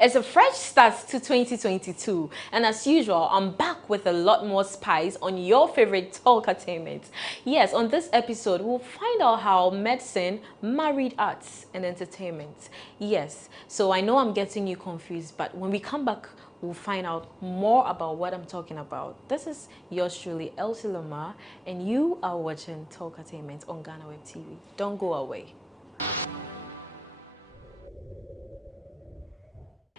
It's a fresh start to 2022, and as usual, I'm back with a lot more spice on your favorite talkatainment. Yes, on this episode, we'll find out how medicine married arts and entertainment. Yes, so I know I'm getting you confused, but when we come back, we'll find out more about what I'm talking about. This is yours truly, Elsie Lamar, and you are watching Talkatainment on GhanaWeb TV. Don't go away.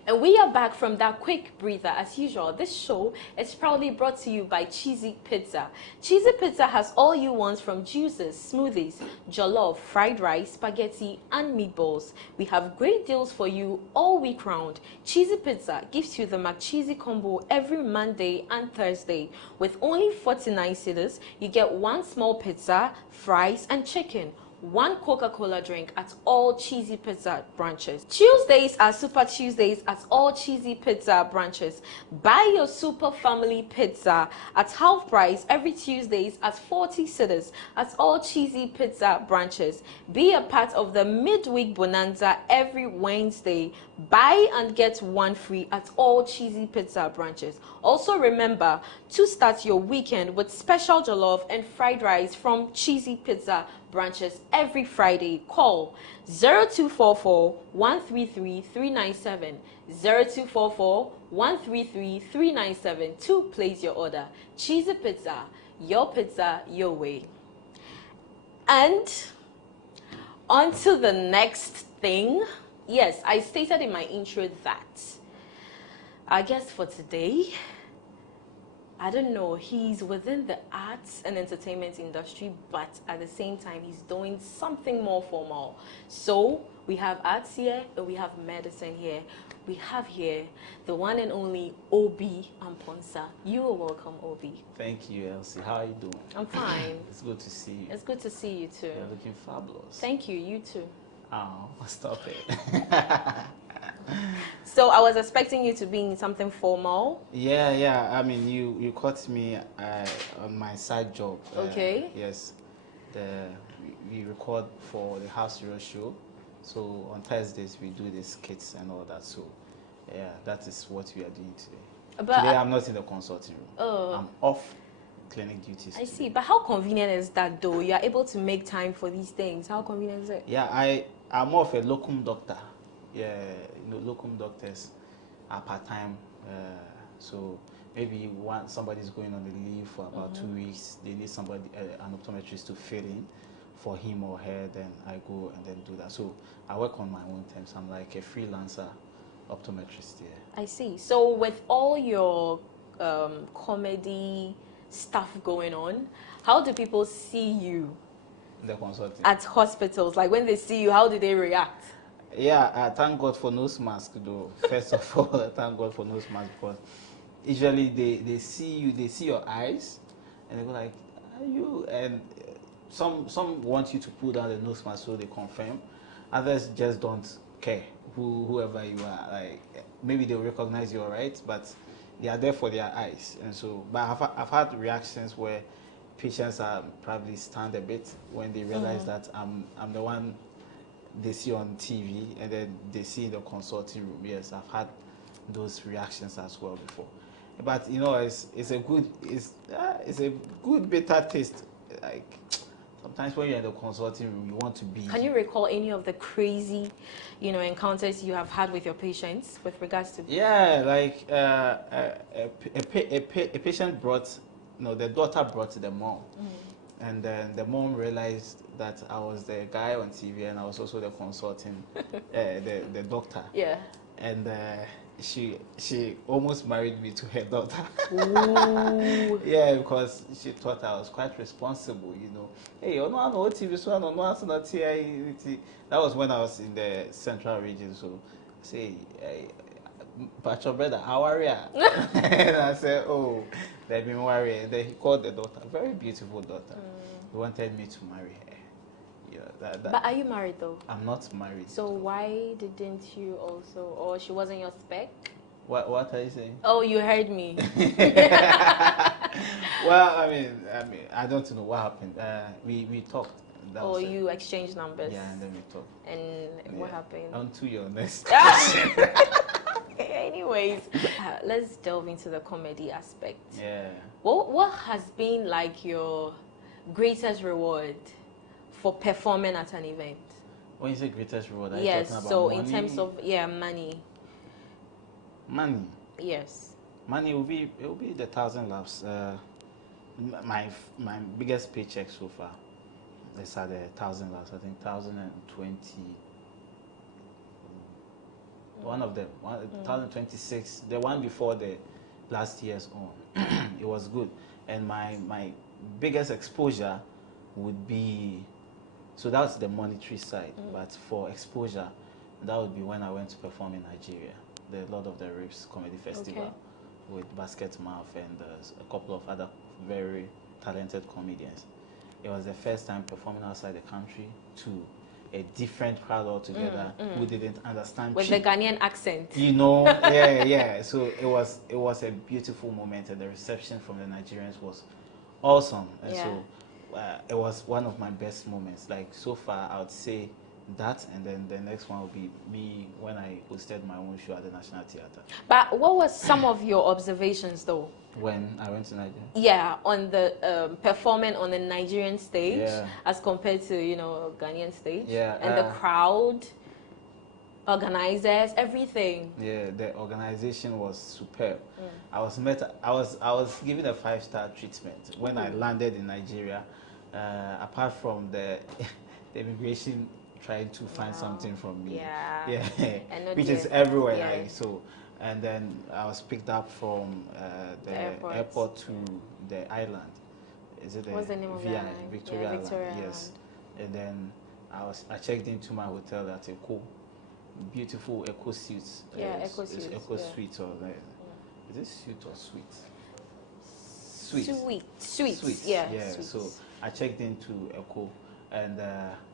And we are back from that quick breather. As usual, this show is proudly brought to you by Cheesy Pizza. Cheesy Pizza has all you want from juices, smoothies, jollof, fried rice, spaghetti, and meatballs. We have great deals for you all week round. Cheesy Pizza gives you the McCheesy combo every Monday and Thursday. With only 49 cedis, you get one small pizza, fries, and chicken. One Coca-Cola drink at all Cheesy Pizza branches. Tuesdays are Super Tuesdays at all Cheesy Pizza branches. Buy your Super Family Pizza at half price every Tuesdays at 40 cedis at all Cheesy Pizza branches. Be a part of the midweek bonanza every Wednesday. Buy and get one free at all Cheesy Pizza branches. Also remember to start your weekend with special jollof and fried rice from Cheesy Pizza branches every Friday. Call 0244 133 397 0244 133 397 to place your order. Cheesy Pizza, your way. And on to the next thing. Yes, I stated in my intro that I guess for today, I don't know, he's within the arts and entertainment industry, but at the same time, he's doing something more formal. So we have arts here and we have medicine here. We have here the one and only Obi Amponsa. You are welcome, Obi. Thank you, Elsie. How are you doing? I'm fine. It's good to see you. It's good to see you too. You're looking fabulous. Thank you, you too. Oh, stop it. So I was expecting you to be in something formal. Yeah. I mean, you caught me on my side job. Okay. Yes. We record for the House Zero show. So on Thursdays we do the skits and all that. So yeah, that is what we are doing today. But today I'm not in the consulting room. Oh. I'm off clinic duties. I see. But how convenient is that though? You are able to make time for these things. How convenient is it? Yeah, I'm more of a locum doctor. Yeah, locum doctors are part-time. So maybe somebody's going on the leave for about 2 weeks. They need somebody, an optometrist to fill in for him or her. Then I go and then do that. So I work on my own terms. I'm like a freelancer optometrist. Yeah. I see. So with all your comedy stuff going on, how do people see you? The consulting. At hospitals, like when they see you, how do they react? Yeah, I thank God for nose mask though. First of all, I thank God for nose mask because usually they see you, they see your eyes, and they go like, "Are you?" And some want you to pull down the nose mask so they confirm. Others just don't care whoever you are. Like maybe they'll recognize you, alright, but they are there for their eyes. And so, but I've had reactions where patients are probably stand a bit when they realize that I'm the one they see on TV and then they see in the consulting room. Yes, I've had those reactions as well before. But it's a good bitter taste. Like sometimes when you're in the consulting room, you want to be. Can you recall any of the crazy, encounters you have had with your patients with regards to? Yeah, like a patient brought. No, the daughter brought the mom, and then the mom realized that I was the guy on TV and I was also the consulting, the doctor. Yeah. And she almost married me to her daughter. Ooh. Yeah, because she thought I was quite responsible. Hey, you know, I know TV, so I know not here. That was when I was in the central region. So, say, Pacho brother, how are you? And I said, oh. They've been worried, and then he called the daughter, very beautiful daughter. He wanted me to marry her. Yeah, But are you married though? I'm not married. So why didn't you also, or she wasn't your spec? What are you saying? Oh, you heard me. Well, I mean, I don't know what happened. We talked. You exchanged numbers. Yeah, and then we talked. And what happened? On to your next. Anyways, let's delve into the comedy aspect. Yeah. What has been like your greatest reward for performing at an event? When you say greatest reward, are you Yes, talking about so money? in terms of money. Money. Yes. Money will be the 1,000 laughs. My biggest paycheck so far is at the 1,000 laughs. I think 1,020. One of them, 1,026. The one before the last year's own. It was good, and my biggest exposure would be. So that's the monetary side, but for exposure, that would be when I went to perform in Nigeria, the Lord of the Rings Comedy Festival, with Basket Mouth and a couple of other very talented comedians. It was the first time performing outside the country to a different crowd altogether who didn't understand with the Ghanaian accent. You know, yeah. So it was a beautiful moment, and the reception from the Nigerians was awesome. And so it was one of my best moments. Like so far, I would say that, and then the next one will be me when I hosted my own show at the National Theatre. But what was some of your observations though? When I went to Nigeria? Yeah, on the performing on the Nigerian stage as compared to Ghanaian stage. Yeah, and the crowd, organizers, everything. Yeah, the organization was superb. I was given a 5-star treatment when I landed in Nigeria. Apart from the immigration trying to find something from me, which is everywhere. Like, so, and then I was picked up from the airport to the island. Is it What's the name of VI, the Victoria Victoria Island? Yes. And then I checked into my hotel at Eco, beautiful Eco Suites. Eco Suites. Eco Suites, or is it suite or suite? Suites. Yeah. Suites. So I checked into Eco, and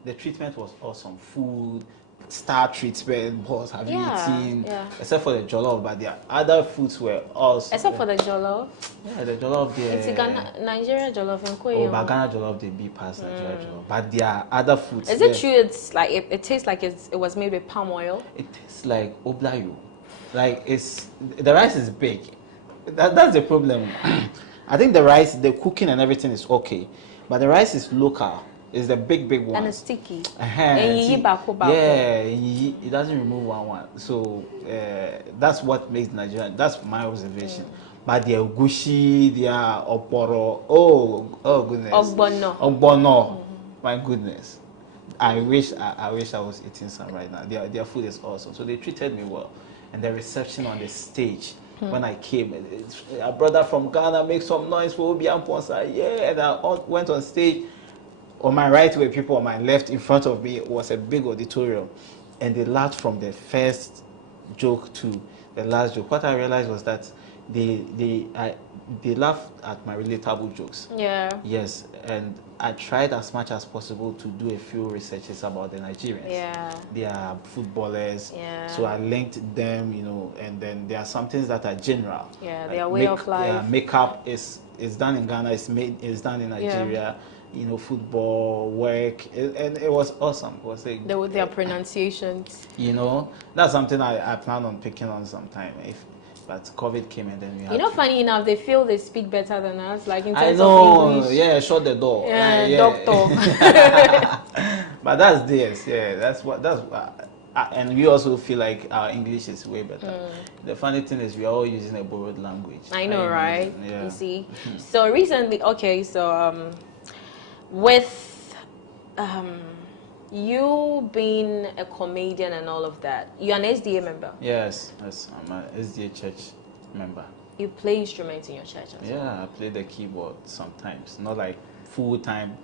the treatment was awesome. Food, star treatment. Boss, have you eaten? Yeah. Except for the jollof, but the other foods were awesome. Except for the jollof. Yeah, the jollof. It's Nigeria jollof in Korea. Oh, but Ghana jollof they be past Nigeria jollof. But there are other foods. Is it true? It's like it tastes like it was made with palm oil. It tastes like oblayo. Like the rice is big. That's the problem. I think the rice, the cooking and everything is okay, but the rice is local. It's the big one. And it's sticky. It doesn't remove one. So that's what makes Nigeria. That's my observation. But their gushi, their oporo. Oh goodness. Ogbono. My goodness. I wish I was eating some right now. Their food is awesome. So they treated me well, and the reception on the stage. When I came, a brother from Ghana make some noise for Obi Amponsa. Yeah, and I went on stage. On my right were people, on my left in front of me was a big auditorium, and they laughed from the first joke to the last joke. What I realized was that they laughed at my relatable jokes. Yeah. Yes, and I tried as much as possible to do a few researches about the Nigerians. Yeah. They are footballers. Yeah. So I linked them, and then there are some things that are general. Yeah, their way of life. Yeah, makeup is done in Ghana, is done in Nigeria. Yeah. Football, work, and it was awesome. It was their pronunciations. That's something I plan on picking on sometime. But COVID came and then we had funny enough, they feel they speak better than us. Like in terms of English. Yeah, shut the door. Doctor. But that's theirs. Yeah, that's what. And we also feel like our English is way better. The funny thing is we are all using a borrowed language. I know, right? Yeah. You see. So recently, with you being a comedian and all of that, you're an SDA member? Yes, I'm an SDA church member. You play instruments in your church as well? Yeah, I play the keyboard sometimes. Not like full-time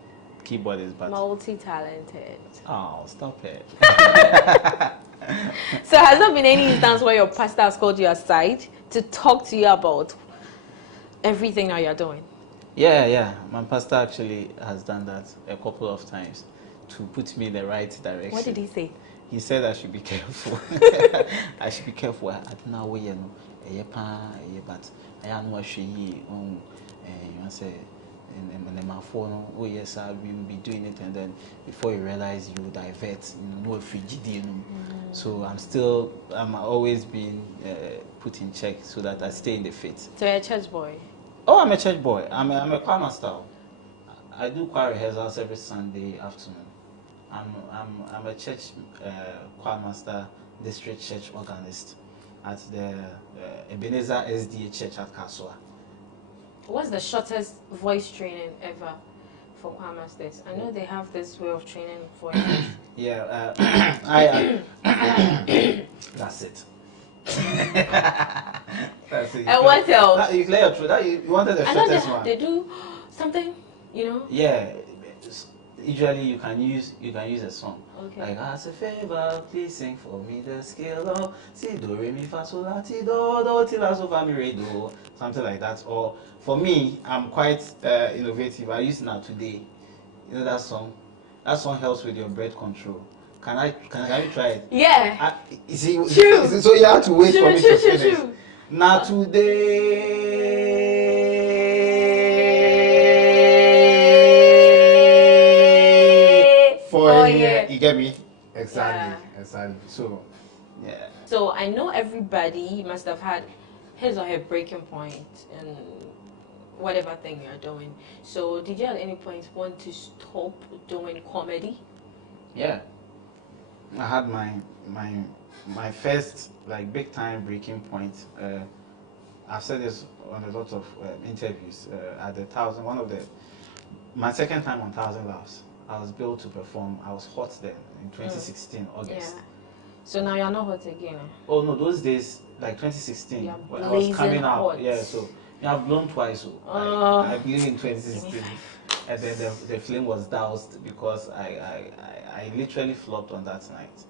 keyboardist, but... multi-talented. Oh, stop it. So has there been any instance where your pastor has called you aside to talk to you about everything that you're doing? Yeah. My pastor actually has done that a couple of times to put me in the right direction. What did he say? He said I should be careful. I should be careful. I don't know where but I know what she you say in the phone. Oh yes, sir, we will be doing it, and then before you realize, you divert. No frigid. So I'm always being put in check so that I stay in the faith. So you're a church boy. Oh, I'm a church boy. I'm a choir master. I do choir rehearsals every Sunday afternoon. I'm a church choir master, district church organist at the Ebenezer SDA Church at Kaswa. What's the shortest voice training ever for choir masters? I know they have this way of training voices. Yeah, that's it. That's it. And what else? You clear your throat. You wanted the I know shortest one. they do something, Yeah. Usually you can use a song. Okay. Like, as a favor, please sing for me the scale of si do re mi fa sol la ti do ti la so fa mi re do, something like that. Or for me, I'm quite innovative. I use Now Today. You know that song? That song helps with your breath control. Can you try it? Yeah. True. So you have to wait for me to finish. True. Now today. For a year. You get me? Exactly. Yeah. Exactly. So, yeah. So I know everybody must have had his or her breaking point in whatever thing you're doing. So did you at any point want to stop doing comedy? Yeah. I had my first big time breaking point. I've said this on a lot of interviews. At the my second time on 1,000 Laughs, I was billed to perform. I was hot then in 2016 August. Yeah. So now you're not hot again. Oh no, those days 2016 when I was blazing coming out. hot. Yeah, so I've blown twice. So I believe in 2016, and then the flame was doused because I literally flopped on that night.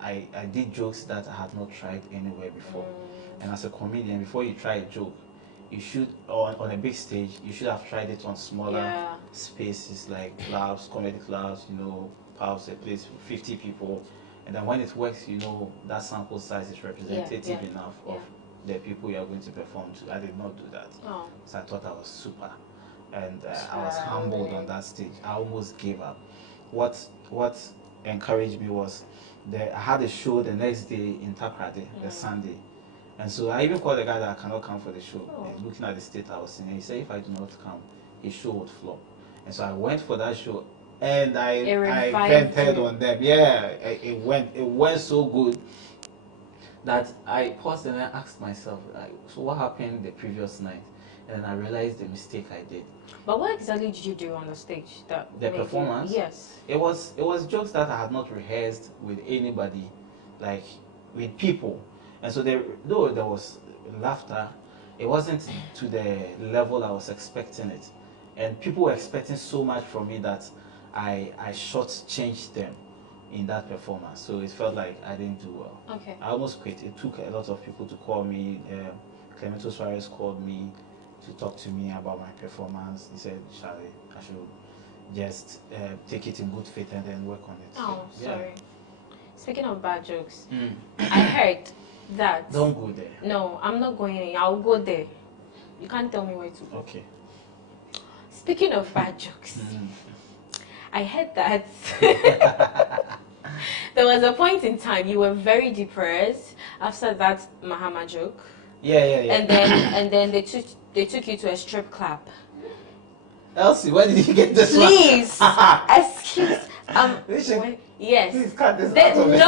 I did jokes that I had not tried anywhere before, and as a comedian, before you try a joke, you should on a big stage you should have tried it on smaller spaces like clubs, comedy clubs, pubs, a place with 50 people, and then when it works, that sample size is representative enough of the people you are going to perform to. I did not do that, so I thought I was super, and I was humbled on that stage. I almost gave up. What encouraged me was I had a show the next day in Takrade, the Sunday. And so I even called the guy that cannot come for the show. And looking at the state I was in, he said if I do not come, his show would flop. And so I went for that show, and I vented on them. Yeah, it went so good that I paused and I asked myself, so what happened the previous night? And then I realized the mistake I did. But what exactly did you do on the stage? The performance? Yes. It was jokes that I had not rehearsed with anybody, with people. And so though there was laughter, it wasn't to the level I was expecting it. And people were expecting so much from me that I shortchanged them in that performance. So it felt like I didn't do well. Okay. I almost quit. It took a lot of people to call me. Clemento Suarez called me to talk to me about my performance. He said, Charlie, I should just take it in good faith and then work on it. Oh, so, sorry. Speaking of bad jokes, I heard that... Don't go there. No, I'm not going in. I'll go there. You can't tell me where to go. Okay. Speaking of bad jokes, I heard that there was a point in time you were very depressed after that Mahama joke. Yeah. And then they took you to a strip club. Elsie, where did you get this Please, one? excuse. Yes. Please cut this out of it.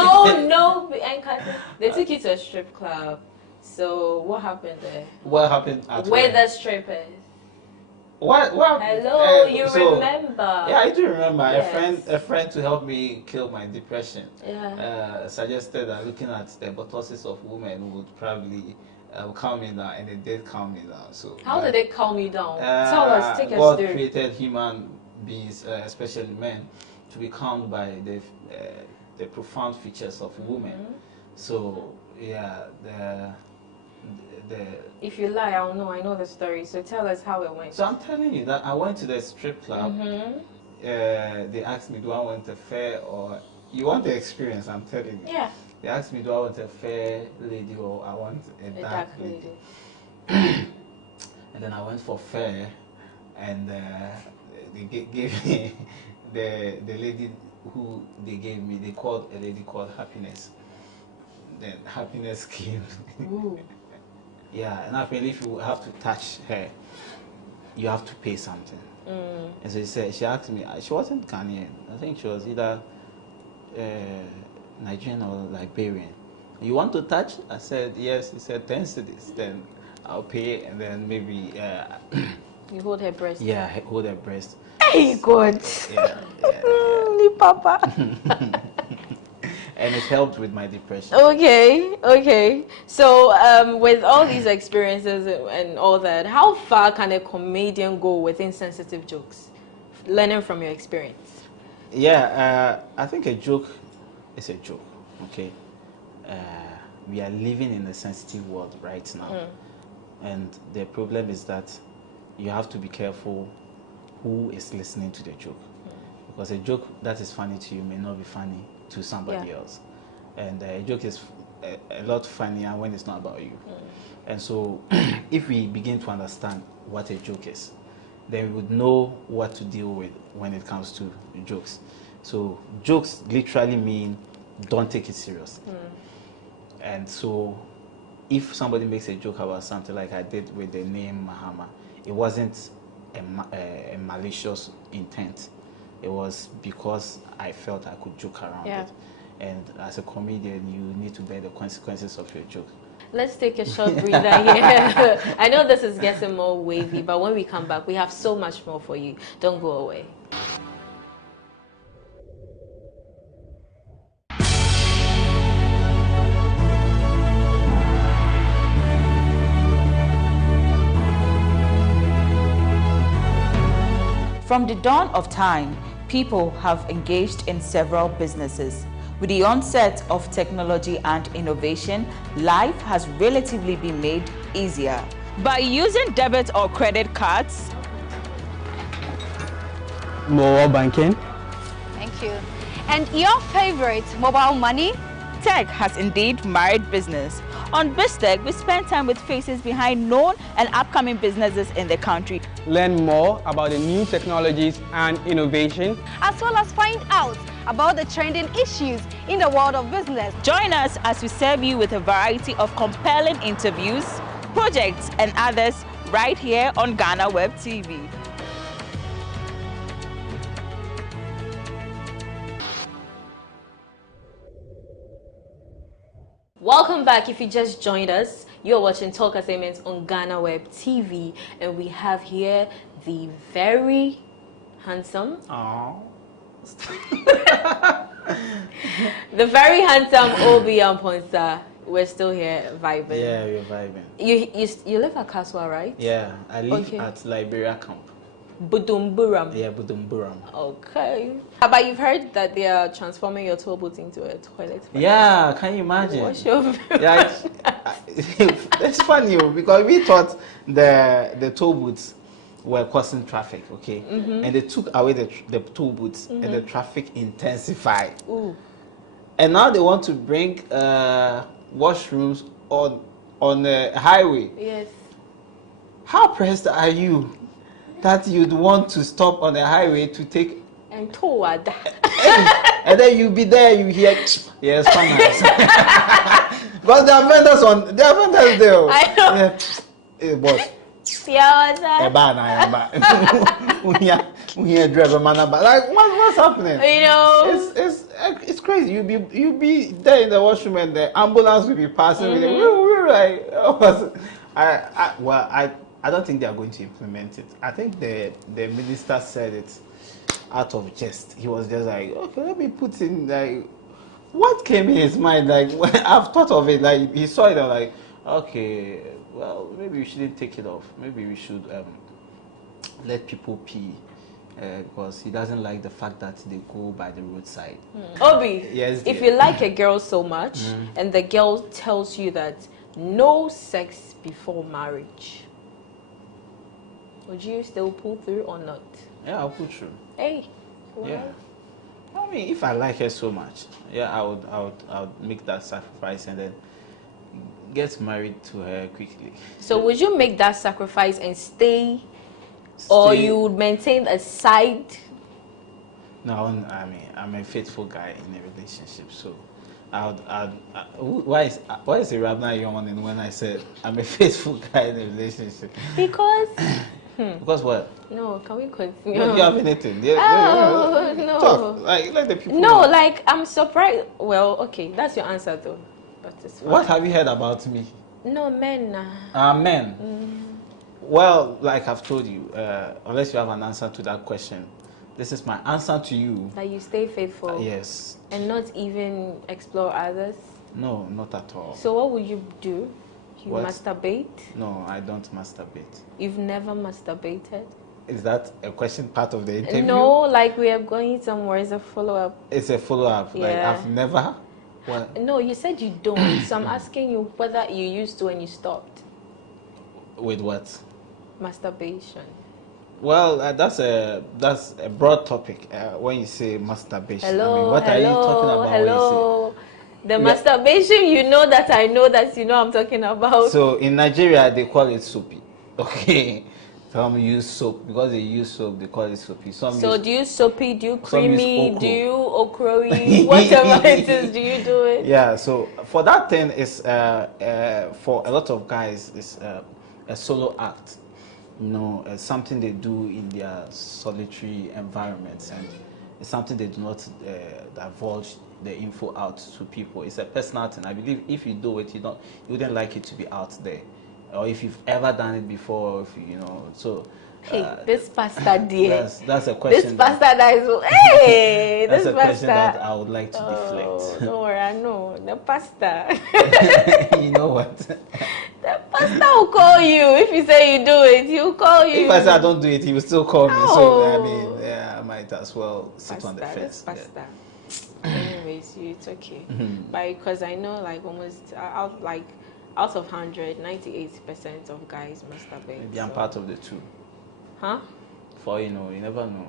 No, I'm cutting. They took you to a strip club. So what happened there? What happened at where the strippers? What? Hello, you remember? Yeah, I do remember. Yes. A friend to help me kill my depression. Yeah. Suggested that looking at the bottoms of women would probably calm me down, and it did calm me down. So how did it calm you down? Tell us, take us God through. created human beings, especially men, to be calmed by the profound features of women. So yeah, if you lie, I'll know. I know the story. So tell us how it went. So I'm telling you that I went to the strip club. They asked me, do I want a fair or you want the experience? I'm telling you. Yeah. They asked me, do I want a fair lady or I want a dark lady? And then I went for fair. and they gave me the lady who they gave me. They called a lady called Happiness. Then Happiness came. Ooh. Yeah, and apparently if you have to touch her, you have to pay something. And so she asked me, she wasn't Ghanaian. I think she was either Nigerian or Liberian. You want to touch? I said yes. He said 10 cedis. Then I'll pay, and then maybe You hold her breast. yeah, hold her breast. Hey God. Yeah. Papa. And it helped with my depression. Okay. So with all these experiences and all that, how far can a comedian go with insensitive jokes? Learning from your experience. Yeah, I think a joke is a joke. Okay. We are living in a sensitive world right now. And the problem is that you have to be careful who is listening to the joke. Because a joke that is funny to you may not be funny to somebody else. And a joke is a lot funnier when it's not about you. And so if we begin to understand what a joke is, then we would know what to deal with when it comes to jokes. So jokes literally mean don't take it serious. And so if somebody makes a joke about something like I did with the name Mahama, it wasn't a malicious intent. It was because I felt I could joke around it. And as a comedian, you need to bear the consequences of your joke. Let's take a short breather here. I know this is getting more wavy, but when we come back, we have so much more for you. Don't go away. From the dawn of time, people have engaged in several businesses. With the onset of technology and innovation, life has relatively been made easier. By using debit or credit cards, mobile banking. Thank you. And your favorite, mobile money? tech has indeed married business. On BizTech, we spend time with faces behind known and upcoming businesses in the country. Learn more about the new technologies and innovation, as well as find out about the trending issues in the world of business. Join us as we serve you with a variety of compelling interviews, projects, and others right here on GhanaWeb TV. Welcome back. If you just joined us, you're watching Talk Assignments on GhanaWeb TV, and we have here the very handsome, the very handsome Obi Amponsa. We're still here vibing. Yeah, we're vibing. You live at Kaswa, right? Yeah, I live at Liberia camp. Budumburam. Yeah, Budumburam. Okay. But you've heard that they are transforming your toll booth into a toilet. Yeah, can you imagine? What's your view? Yeah, it's funny because we thought the toll booths were causing traffic, okay? Mm-hmm. And they took away the toll booths, mm-hmm. and the traffic intensified. Ooh. And now they want to bring washrooms on the highway. Yes. How pressed are you that you'd want to stop on the highway to take and toward and then you be there, you hear yes, because there are vendors there. I know. Yeah, boss. Yeah, driver man, like what's happening? You know, it's crazy. You be there in the washroom and the ambulance will be passing. Mm-hmm. With it. I don't think they are going to implement it. I think the minister said it out of jest. He was just like, okay, let me put in, like, what came in his mind? Like, I've thought of it. Like, he saw it and like, okay, well, maybe we shouldn't take it off. Maybe we should let people pee. Because he doesn't like the fact that they go by the roadside. Obi, yes, if you like a girl so much, and the girl tells you that no sex before marriage, would you still pull through or not? Yeah, I'll pull through. Hey. Yeah. I mean, if I like her so much, yeah, I would make that sacrifice and then get married to her quickly. So would you make that sacrifice and stay Or you would maintain a side? No, I mean, I'm a faithful guy in a relationship, so why is it Rabna yawning when I said I'm a faithful guy in a relationship? Because Because what? no, can we continue? Do you have anything? Oh, no. Talk. Like, let the people No, know. like I'm surprised. Well, okay, that's your answer though. But it's fine. What have you heard about me? No, men. Men. Well, like I've told you, unless you have an answer to that question, this is my answer to you. That you stay faithful. Yes. And not even explore others. No, not at all. So what would you do? You What? masturbate? No, I don't masturbate. You've never masturbated? Is that a question part of the interview? No, like we are going somewhere. It's a follow-up. It's a follow-up. Like Yeah. I've never. Well, No, you said you don't. So I'm asking you whether you used to and you stopped. with what? Masturbation. Well, that's a broad topic. When you say masturbation, Hello, I mean, what are you talking about? hello. The Yeah. masturbation, you know that I know that you know I'm talking about. So in Nigeria, they call it soapy. Okay, some use soap because they use soap. They call it soapy. Some So use, do you soapy, do you some use creamy, okro. do you okroy, whatever it is, do you do it? Yeah. So for that thing, it's for a lot of guys, it's a solo act. You know, something they do in their solitary environments, and it's something they do not divulge the info out to people. It's a personal thing. I believe if you do it, you wouldn't like it to be out there, or if you've ever done it before, if you know. So Hey, this pastor dear. that's a question. This pastor that is hey, That's this a question that pastor. I would like to Oh, deflect. don't worry, I know. The pastor. You know what? The pastor will call you. If you say you do it, he'll call you. If I say I don't do it, he will still call me. So I Oh. mean, yeah, I might as well sit on the Pastor, fence. this pastor. Anyways, it's okay. But because I know like almost out of 100, 98% of guys masturbate. Maybe I'm so- part of the two. Huh? For you know, you never know.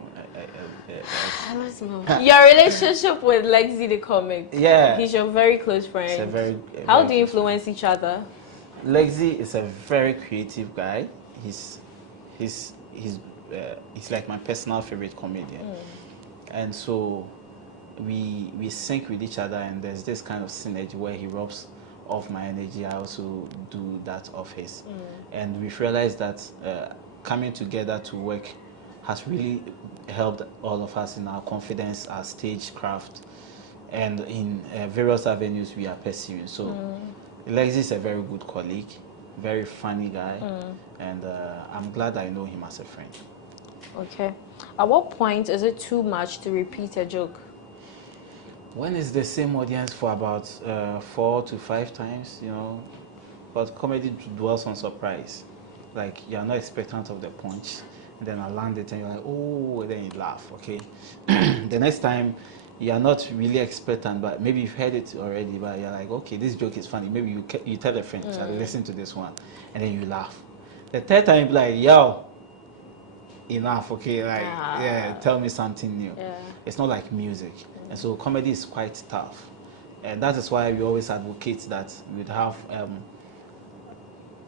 Let's move. Your relationship with Lexi the comic. Yeah. He's your very close friend. It's a very. How do you influence each other? Lexi is a very creative guy. He's like my personal favorite comedian, and so we sync with each other, and there's this kind of synergy where he rubs off my energy. I also do that of his, and we've realized that coming together to work has really helped all of us in our confidence, our stagecraft, and in various avenues we are pursuing. So Lexi is a very good colleague, very funny guy, and I'm glad I know him as a friend. Okay. At what point is it too much to repeat a joke? When it's the same audience for about 4 to 5 times, you know, but comedy dwells on surprise. Like you're not expectant of the punch, and then I land it, and you're like, oh, and then you laugh. Okay. The next time, you're not really expectant, but maybe you've heard it already, but you're like, okay, this joke is funny. Maybe you tell a friend, listen to this one, and then you laugh. The third time, you're like, yo, enough, okay, like, yeah, tell me something new. Yeah. It's not like music, and so comedy is quite tough, and that is why we always advocate that we'd have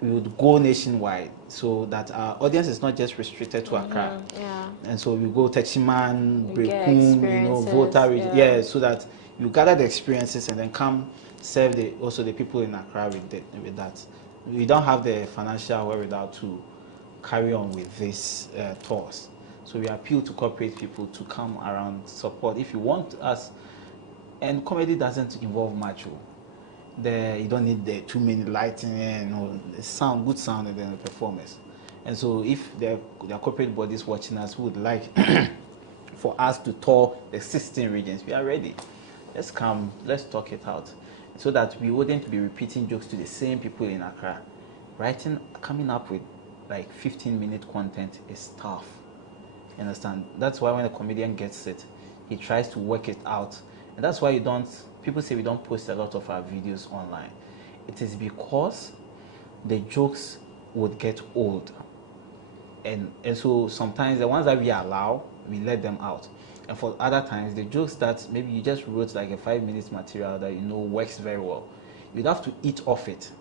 we would go nationwide, so that our audience is not just restricted to Accra. Yeah. And so we go Techiman, You get Brekum, you know, experiences, Volta region, yeah. so that you gather the experiences and then come serve also the people in Accra with that. We don't have the financial wherewithal to carry on with these tours. So we appeal to corporate people to come around, support. If you want us, and comedy doesn't involve much. You don't need the too many lighting and good sound, and then the performance. And so if the corporate bodies watching us would like for us to tour the 16 regions, we are ready. Let's come, let's talk it out, so that we wouldn't be repeating jokes to the same people in Accra. Coming up with like 15-minute content is tough. You understand? That's why when a comedian gets it, he tries to work it out. And that's why people say we don't post a lot of our videos online. It is because the jokes would get old. And so sometimes the ones that we allow, we let them out. And for other times, the jokes that maybe you just wrote like a 5 minutes material that you know works very well, you'd have to eat off it.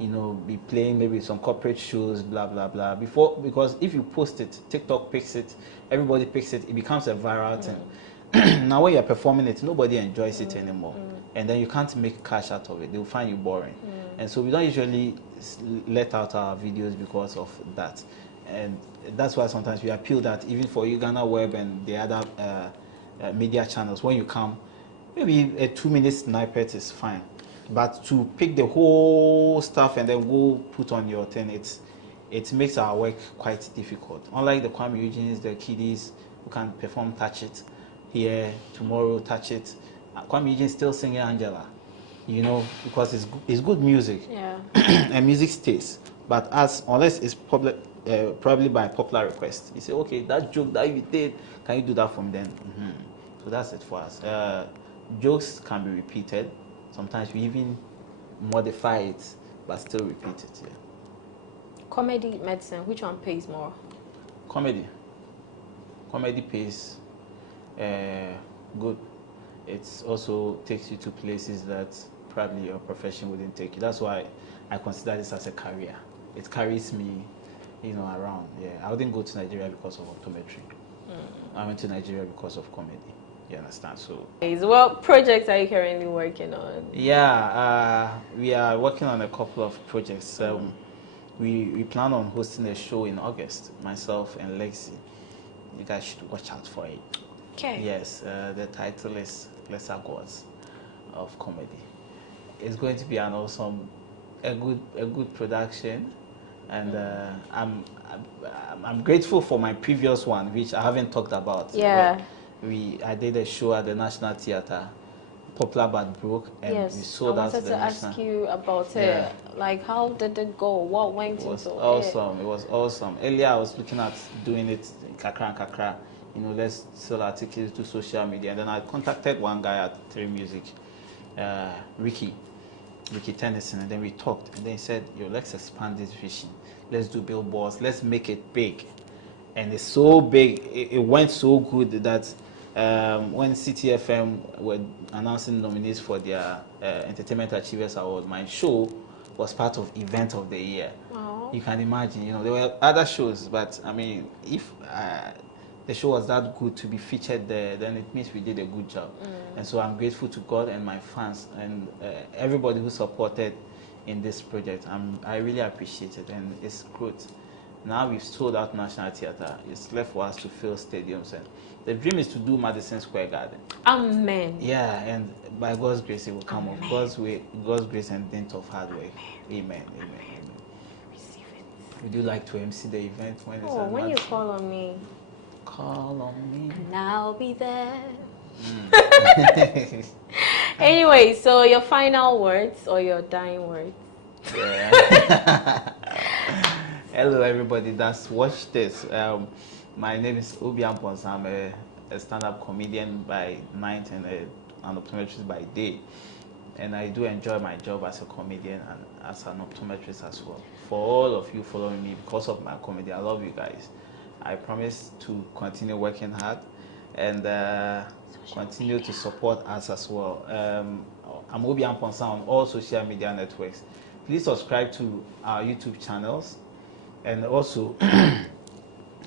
you know, be playing maybe some corporate shows, blah blah blah. Because if you post it, TikTok picks it, everybody picks it, it becomes a viral thing. Now when you're performing it, nobody enjoys it anymore, and then you can't make cash out of it. They'll find you boring, and so we don't usually let out our videos because of that, and that's why sometimes we appeal that even for you, GhanaWeb and the other media channels, when you come, maybe a 2-minute snippet is fine. But to pick the whole stuff and then go put on your thing, it makes our work quite difficult. Unlike the Kwame Eugenes, the kiddies who can perform Touch It here, tomorrow Touch It. Kwame Eugenes still singing Angela, you know, because it's good music. Yeah. And music stays. But unless it's probably by popular request, you say, okay, that joke that you did, can you do that from then? So that's it for us. Jokes can be repeated. Sometimes we even modify it, but still repeat it. Yeah. Comedy, medicine, which one pays more? Comedy pays good. It also takes you to places that probably your profession wouldn't take you. That's why I consider this as a career. It carries me, you know, around. Yeah, I wouldn't go to Nigeria because of optometry. I went to Nigeria because of comedy. You understand? So what projects are you currently working on? Yeah, we are working on a couple of projects. We plan on hosting a show in August, myself and Lexi. You guys should watch out for it. Okay. Yes, the title is Lesser Gods of Comedy. It's going to be an awesome, a good production, and I'm grateful for my previous one, which I haven't talked about. Yeah. I did a show at the National Theatre, popular but broke, and we sold out to the National. I wanted to ask you about it. Like, how did it go? What went into it? It was awesome. Earlier, I was looking at doing it kakra and kakra. You know, let's sell our tickets to social media. And then I contacted one guy at 3 Music, Ricky Tennyson, and then we talked. And then he said, yo, let's expand this vision. Let's do billboards. Let's make it big. And it's so big. It went so good that when CTFM were announcing nominees for their Entertainment Achievers Award, my show was part of Event of the Year. Wow. You can imagine, you know, there were other shows, but I mean, if the show was that good to be featured there, then it means we did a good job. And so I'm grateful to God and my fans and everybody who supported in this project. I really appreciate it, and it's growth. Now we've sold out National Theatre. It's left for us to fill stadiums, and the dream is to do Madison Square Garden. Amen. Yeah, and by God's grace it will come off. God's grace and dint of hard work. Amen. Receive it. Would you like to MC the event when it's when you call on me? Call on me. And I'll be there. Anyway, so your final words or your dying words? Yeah. Hello everybody that's watched this. My name is Obi Ampons. I'm a stand-up comedian by night and an optometrist by day. And I do enjoy my job as a comedian and as an optometrist as well. For all of you following me because of my comedy, I love you guys. I promise to continue working hard and continue to support us as well. I'm Obi Amponsa on all social media networks. Please subscribe to our YouTube channels. And also, I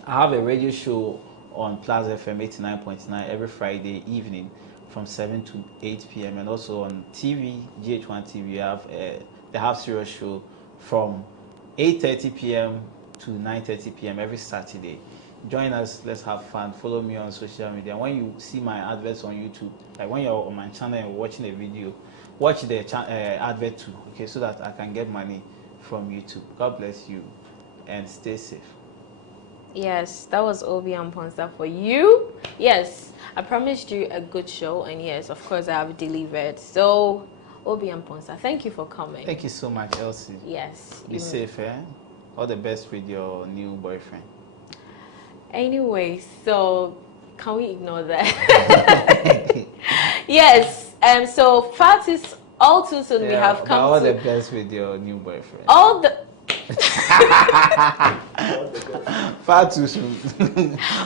have a radio show on Plus FM 89.9 every Friday evening from 7 to 8 p.m. And also on TV, GH1 TV, we have the Half Serious Show from 8:30 p.m. to 9:30 p.m. every Saturday. Join us, let's have fun. Follow me on social media. When you see my adverts on YouTube, like when you're on my channel and watching a video, watch the advert too, okay, so that I can get money from YouTube. God bless you. And stay safe. Yes, that was Obi Amponsa for you. Yes, I promised you a good show, and yes, of course, I have delivered. So, Obi Amponsa, thank you for coming. Thank you so much, Elsie. Yes. Be safe, eh? All the best with your new boyfriend. Anyway, so can we ignore that? Yes, so all too soon we have come all to... the best with your new boyfriend. All the... Far too soon.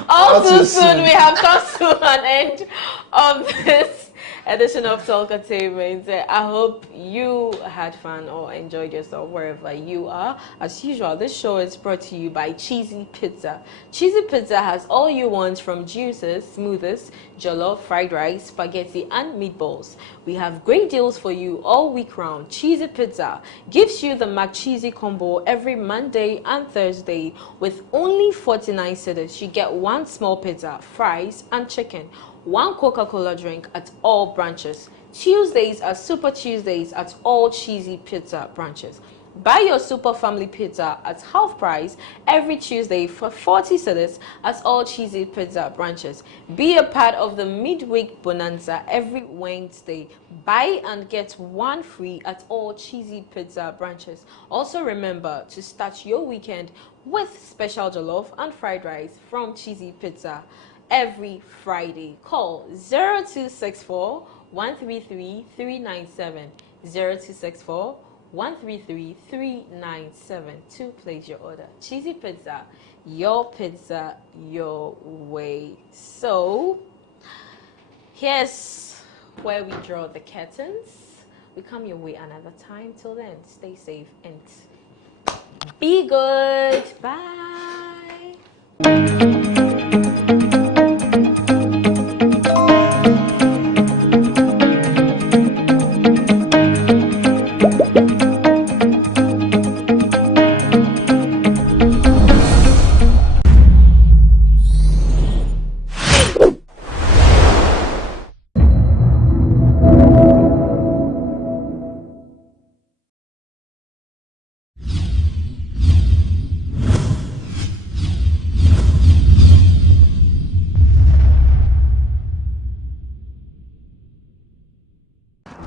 All too soon we have come to an end of this edition of Talkatainment. I hope you had fun or enjoyed yourself wherever you are. As usual, this show is brought to you by Cheesy Pizza. Cheesy Pizza has all you want from juices, smoothies, jollof, fried rice, spaghetti, and meatballs. We have great deals for you all week round. Cheesy Pizza gives you the McCheesy combo every Monday and Thursday with only 49 cedis. You get one small pizza, fries, and chicken. One Coca-Cola drink at all branches. Tuesdays are Super Tuesdays at all Cheesy Pizza branches. Buy your Super Family Pizza at half price every Tuesday for 40 cedis at all Cheesy Pizza branches. Be a part of the midweek bonanza every Wednesday. Buy and get one free at all Cheesy Pizza branches. Also remember to start your weekend with special jollof and fried rice from Cheesy Pizza every Friday. Call 0264 133 397 0264 133 397 to place your order. Cheesy Pizza, your way. So here's where we draw the curtains. We come your way another time. Till then, stay safe and be good. Bye.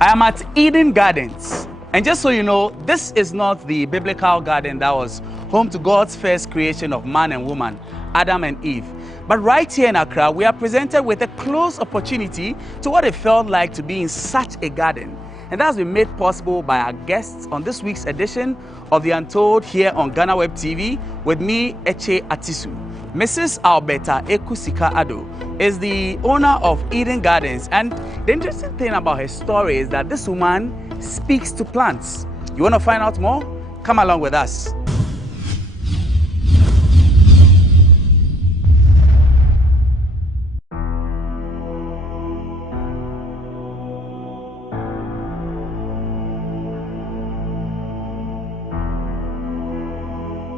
I am at Eden Gardens. And just so you know, this is not the biblical garden that was home to God's first creation of man and woman, Adam and Eve. But right here in Accra, we are presented with a close opportunity to what it felt like to be in such a garden. And that's been made possible by our guests on this week's edition of The Untold here on GhanaWeb TV with me, Eche Atisu. Mrs. Alberta Ekusika Ado is the owner of Eden Gardens, and the interesting thing about her story is that this woman speaks to plants. You want to find out more? Come along with us.